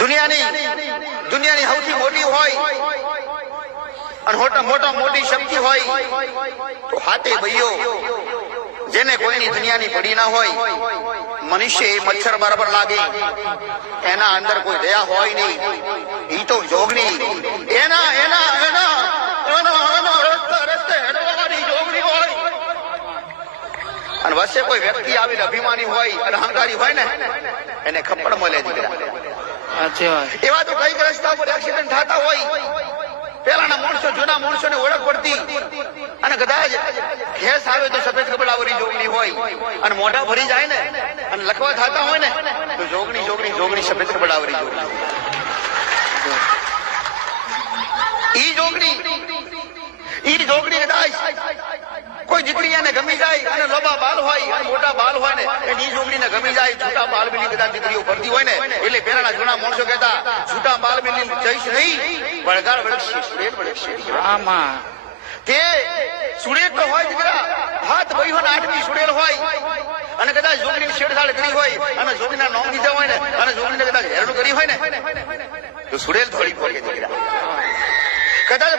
દુનિયાની સૌથી મોટી હોય અને મોટી શક્તિ હોય તો હાથે ભાઈઓ જેને કોઈની દુનિયાની પડી ના હોય, મનુષ્ય એ મચ્છર બરાબર લાગે, એના અંદર કોઈ દયા હોય નહીં, ઈ તો જોગણી એના રસ્તે હેડવાની જોગણી હોય. અને વચ્ચે કોઈ વ્યક્તિ આવીને અભિમાની હોય અને અહંકારી હોય ને, એને ખપ્પડ મળે દીકરા. એવા તો કઈક રસ્તા પર એક્સિડન્ટ થતા હોય. પેલાના માણસો, જૂના માણસો ને ઓળખ પડતી, અને કદાચ ખેસ આવે તો સફેદ કપડા વળી જોગણી હોય, અને મોઢા ભરી જાય ને અને લખવા થતા હોય ને તો જોગણી સફેદ કપડા વળી જોગણી. ઈ જોગણી કદાચ કોઈ દીકરી એને ગમી જાય અને લોબા બાલ હોય અને મોટા બાલ હોય ને, એની જોગણીને ગમી જાય. છૂટા બાલ બની કદાચ દીકરીઓ ભરતી હોય ને, એટલે પેલાના જૂના માણસો કહેતા છૂટા બાલ બની જઈશ નહીં, વળગાડ વળગશે, સુરેલ વળગશે. તે સુરેલ તો હોય દીકરા, હાથ ભાઈ હોય ને 8મી સુરેલ હોય, અને કદાચ જોગણીની છેડછાડ કરી હોય અને જોગણીના નામ લીધા હોય ને, અને જોગણીને કદાચ હેરાન કરી હોય ને, તો સુરેલ થોડી પડે દીકરા. કદાચ